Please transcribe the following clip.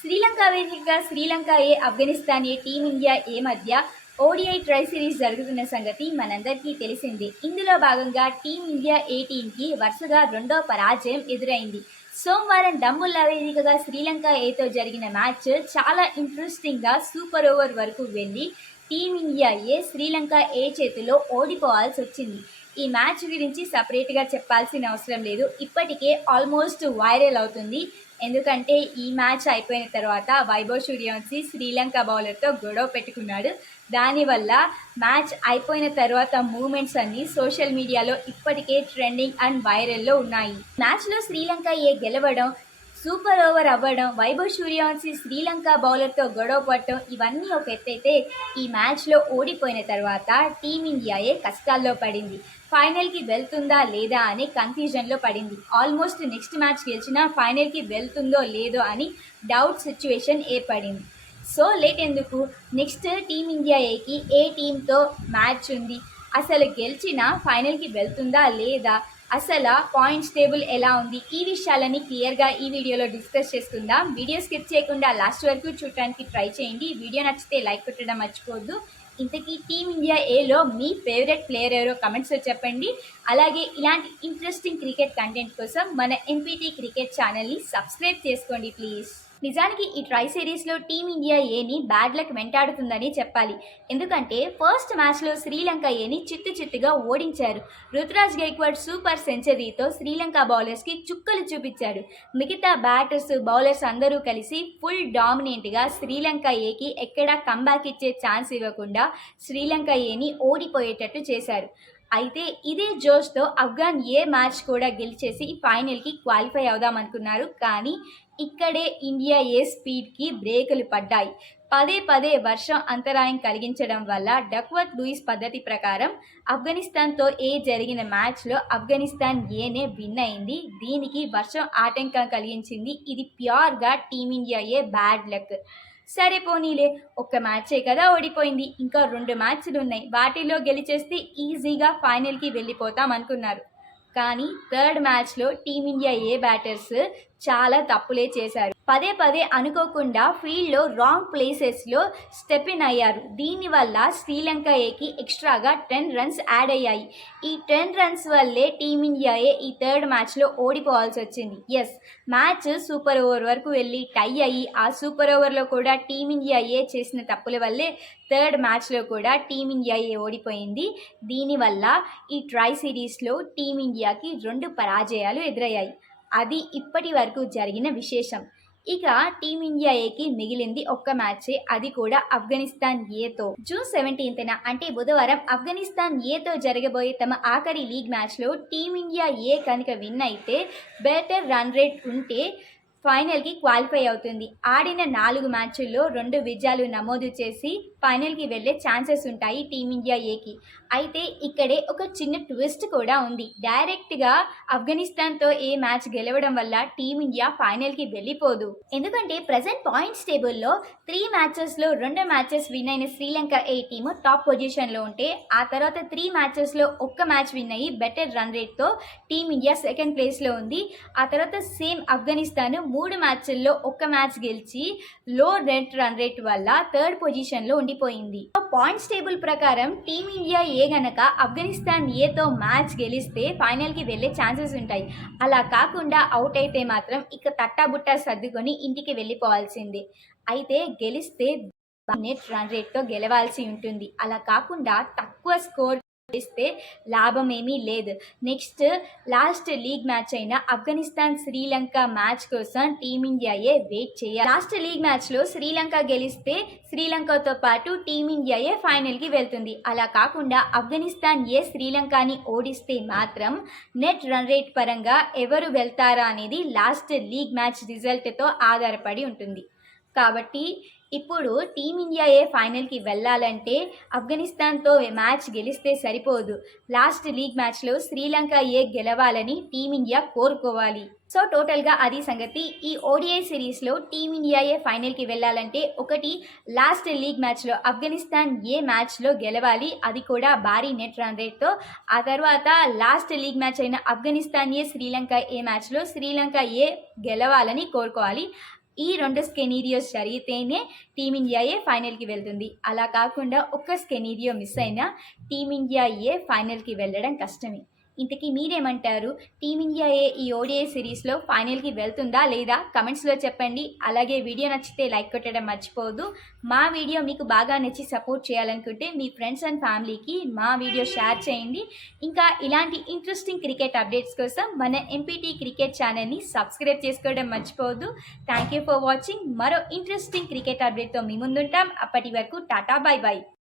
శ్రీలంక వేదికగా శ్రీలంక ఏ, ఆఫ్ఘనిస్తాన్ ఏ, టీమిండియా ఏ మధ్య ODI try series జరుగుతున్న సంగతి మనందరికీ తెలిసిందే. ఇందులో భాగంగా టీమిండియా ఏ టీంకి వరుసగా రెండో పరాజయం ఎదురైంది. సోమవారం డంబుల్లా వేదికగా శ్రీలంక ఏతో జరిగిన మ్యాచ్ చాలా ఇంట్రెస్టింగ్గా సూపర్ ఓవర్ వరకు వెళ్ళి టీమిండియా ఏ శ్రీలంక ఏ చేతిలో ఓడిపోవాల్సి వచ్చింది. ఈ మ్యాచ్ గురించి సపరేట్గా చెప్పాల్సిన అవసరం లేదు, ఇప్పటికే ఆల్మోస్ట్ వైరల్ అవుతుంది. ఎందుకంటే ఈ మ్యాచ్ అయిపోయిన తర్వాత వైభవ్ సూర్యవంశీ శ్రీలంక బౌలర్తో గొడవ పెట్టుకున్నాడు. దానివల్ల మ్యాచ్ అయిపోయిన తర్వాత మూమెంట్స్ అన్నీ సోషల్ మీడియాలో ఇప్పటికే ట్రెండింగ్ అండ్ వైరల్లో ఉన్నాయి. మ్యాచ్లో శ్రీలంక ఏ గెలవడం, సూపర్ ఓవర్ అవ్వడం, వైభవ్ సూర్యవంశీ శ్రీలంక బౌలర్తో గొడవ పడటం ఇవన్నీ ఒక ఎత్తైతే, ఈ మ్యాచ్లో ఓడిపోయిన తర్వాత టీమిండియాయే కష్టాల్లో పడింది. ఫైనల్కి వెళ్తుందా లేదా అని కన్ఫ్యూజన్లో పడింది. ఆల్మోస్ట్ నెక్స్ట్ మ్యాచ్ గెలిచినా ఫైనల్కి వెళ్తుందో లేదో అని డౌట్ సిచ్యువేషన్ ఏర్పడింది. సో లేట్ ఎందుకు, నెక్స్ట్ టీమిండియా ఏకి ఏ టీంతో మ్యాచ్ ఉంది, అసలు గెలిచినా ఫైనల్కి వెళ్తుందా లేదా, అసలు పాయింట్స్ టేబుల్ ఎలా ఉంది, ఈ విషయాలని క్లియర్గా ఈ వీడియోలో డిస్కస్ చేసుకుందాం. వీడియో స్కిప్ చేయకుండా లాస్ట్ వరకు చూడటానికి ట్రై చేయండి. వీడియో నచ్చితే లైక్ కొట్టడం మర్చిపోవద్దు. ఇంతకీ టీమిండియా ఏలో మీ ఫేవరెట్ ప్లేయర్ ఎవరో కమెంట్స్లో చెప్పండి. అలాగే ఇలాంటి ఇంట్రెస్టింగ్ క్రికెట్ కంటెంట్ కోసం మన ఎంపీటీ క్రికెట్ ఛానల్ని సబ్స్క్రైబ్ చేసుకోండి ప్లీజ్. నిజానికి ఈ ట్రై సిరీస్లో టీమిండియా ఏని బ్యాడ్ లక్ వెంటాడుతుందని చెప్పాలి. ఎందుకంటే ఫస్ట్ మ్యాచ్లో శ్రీలంక ఏని చిత్తుగా ఓడించారు. రుతురాజ్ గైక్వాడ్ సూపర్ సెంచరీతో శ్రీలంక బౌలర్స్కి చుక్కలు చూపించాడు. మిగతా బ్యాటర్స్ బౌలర్స్ అందరూ కలిసి ఫుల్ డామినెంట్గా శ్రీలంక ఏకి ఎక్కడా కంబ్యాక్ ఇచ్చే ఛాన్స్ ఇవ్వకుండా శ్రీలంక ఏని ఓడిపోయేటట్టు చేశారు. అయితే ఇదే జోష్తో ఆఫ్ఘన్ ఏ మ్యాచ్ కూడా గెలిచేసి ఫైనల్కి క్వాలిఫై అవుదామనుకున్నారు. కానీ ఇక్కడే ఇండియా ఏ స్పీడ్కి బ్రేకులు పడ్డాయి. పదే వర్షం అంతరాయం కలిగించడం వల్ల డక్వర్త్ లూయిస్ పద్ధతి ప్రకారం ఆఫ్ఘనిస్తాన్తో ఏ జరిగిన మ్యాచ్లో ఆఫ్ఘనిస్తాన్ ఏనే విన్ అయింది. దీనికి వర్షం ఆటంకం కలిగించింది. ఇది ప్యూర్గా టీమిండియా ఏ బ్యాడ్ లక్. సరే పోనీలే, ఒక్క మ్యాచే కదా ఓడిపోయింది, ఇంకా 2 మ్యాచ్లు ఉన్నాయి, వాటిలో గెలిచేస్తే ఈజీగా ఫైనల్కి వెళ్ళిపోతాం అనుకున్నారు. కానీ థర్డ్ మ్యాచ్లో టీమిండియా ఏ బ్యాటర్స్ చాలా తప్పులే చేశారు. పదే అనుకోకుండా ఫీల్డ్లో రాంగ్ ప్లేసెస్లో స్టెప్ ఇన్ అయ్యారు. దీనివల్ల శ్రీలంక ఏకి ఎక్స్ట్రాగా 10 రన్స్ యాడ్ అయ్యాయి. ఈ 10 రన్స్ వల్లే టీమిండియా ఏ ఈ థర్డ్ మ్యాచ్లో ఓడిపోవాల్సి వచ్చింది. ఎస్, మ్యాచ్ సూపర్ ఓవర్ వరకు వెళ్ళి టై అయ్యి ఆ సూపర్ ఓవర్లో కూడా టీమిండియా ఏ చేసిన తప్పుల వల్లే థర్డ్ మ్యాచ్లో కూడా టీమిండియా ఏ ఓడిపోయింది. దీనివల్ల ఈ ట్రై సిరీస్లో టీమిండియాకి 2 పరాజయాలు ఎదురయ్యాయి. అది ఇప్పటి వరకు జరిగిన విశేషం. ఇక టీమిండియా ఏకి మిగిలింది ఒక్క మ్యాచే, అది కూడా ఆఫ్ఘనిస్తాన్ ఏతో. జూన్ 17న అంటే బుధవారం ఆఫ్ఘనిస్తాన్ ఏతో జరగబోయే తమ ఆఖరి లీగ్ మ్యాచ్లో టీమిండియా ఏ కనుక విన్ అయితే బెటర్ రన్ రేట్ ఉంటే ఫైనల్కి క్వాలిఫై అవుతుంది. ఆడిన 4 మ్యాచ్ల్లో 2 విజయాలు నమోదు చేసి ఫైనల్కి వెళ్ళే ఛాన్సెస్ ఉంటాయి టీమిండియా ఏకి. అయితే ఇక్కడే ఒక చిన్న ట్విస్ట్ కూడా ఉంది. డైరెక్ట్గా ఆఫ్ఘనిస్తాన్తో ఏ మ్యాచ్ గెలవడం వల్ల టీమిండియా ఫైనల్కి వెళ్ళిపోదు. ఎందుకంటే ప్రజెంట్ పాయింట్స్ టేబుల్లో 3 మ్యాచెస్లో 2 మ్యాచెస్ విన్ అయిన శ్రీలంక ఏ టీము టాప్ పొజిషన్లో ఉంటే, ఆ తర్వాత 3 మ్యాచెస్లో ఒక్క మ్యాచ్ విన్ అయ్యి బెటర్ రన్ రేట్తో టీమిండియా సెకండ్ ప్లేస్లో ఉంది. ఆ తర్వాత సేమ్ ఆఫ్ఘనిస్తాన్ 3 మ్యాచ్ల్లో ఒక్క మ్యాచ్ గెలిచి లో నెట్ రన్ రేట్ వల్ల థర్డ్ పొజిషన్లో ఉండిపోయింది. పాయింట్స్ టేబుల్ ప్రకారం టీమిండియా ఏ గనక ఆఫ్ఘనిస్తాన్ ఏతో మ్యాచ్ గెలిస్తే ఫైనల్కి వెళ్ళే ఛాన్సెస్ ఉంటాయి. అలా కాకుండా అవుట్ అయితే మాత్రం ఇక తట్టాబుట్టా సర్దుకొని ఇంటికి వెళ్ళిపోవాల్సిందే. అయితే గెలిస్తే నెట్ రన్ రేట్తో గెలవాల్సి ఉంటుంది. అలా కాకుండా తక్కువ స్కోర్ ఇస్తే లాభం ఏమీ లేదు. నెక్స్ట్ లాస్ట్ లీగ్ మ్యాచ్ అయిన ఆఫ్ఘనిస్తాన్ శ్రీలంక మ్యాచ్ కోసం టీమిండియాయే వెయిట్ చేయాలి. లాస్ట్ లీగ్ మ్యాచ్లో శ్రీలంక గెలిస్తే శ్రీలంకతో పాటు టీమిండియాయే ఫైనల్కి వెళ్తుంది. అలా కాకుండా ఆఫ్ఘనిస్తాన్ ఏ శ్రీలంకని ఓడిస్తే మాత్రం నెట్ రన్ రేట్ పరంగా ఎవరు వెళ్తారా అనేది లాస్ట్ లీగ్ మ్యాచ్ రిజల్ట్తో ఆధారపడి ఉంటుంది. కాబట్టి ఇప్పుడు టీమిండియా ఏ ఫైనల్కి వెళ్ళాలంటే ఆఫ్ఘనిస్తాన్తో మ్యాచ్ గెలిస్తే సరిపోదు. లాస్ట్ లీగ్ మ్యాచ్లో శ్రీలంక ఏ గెలవాలని టీమిండియా కోరుకోవాలి. సో టోటల్గా అది సంగతి. ఈ ఓడిఐ సిరీస్లో టీమిండియా ఏ ఫైనల్కి వెళ్ళాలంటే ఒకటి, లాస్ట్ లీగ్ మ్యాచ్లో ఆఫ్ఘనిస్తాన్ ఏ మ్యాచ్లో గెలవాలి, అది కూడా భారీ నెట్ రన్ రేట్తో. ఆ తర్వాత లాస్ట్ లీగ్ మ్యాచ్ అయిన ఆఫ్ఘనిస్తాన్ ఏ శ్రీలంక ఏ మ్యాచ్లో శ్రీలంక ఏ గెలవాలని కోరుకోవాలి. ఈ 2 స్కెనీరియోస్ జరిగితేనే టీమిండియాయే ఫైనల్‌కి వెళ్తుంది. అలా కాకుండా ఒక్క స్కెనీరియో మిస్ అయినా టీమిండియాయే ఫైనల్‌కి వెళ్ళడం కష్టమే. ఇంతకీ మీరేమంటారు? టీమిండియా ఈ ఓడిఐ సిరీస్‌లో ఫైనల్‌కి వెళ్తుందా లేదా? కమెంట్స్‌లో చెప్పండి. అలాగే వీడియో నచ్చితే లైక్ కొట్టడం మర్చిపోవద్దు. మా వీడియో మీకు బాగా నచ్చి సపోర్ట్ చేయాలనుకుంటే మీ ఫ్రెండ్స్ అండ్ ఫ్యామిలీకి మా వీడియో షేర్ చేయండి. ఇంకా ఇలాంటి ఇంట్రెస్టింగ్ క్రికెట్ అప్డేట్స్ కోసం మన ఎంపీటీ క్రికెట్ ఛానల్‌ని సబ్స్క్రైబ్ చేసుకోవడం మర్చిపోవద్దు. Thank you for watching. మరో ఇంట్రెస్టింగ్ క్రికెట్ అప్డేట్‌తో మీ ముందుంటాం. అప్పటి వరకు టాటా బై బై.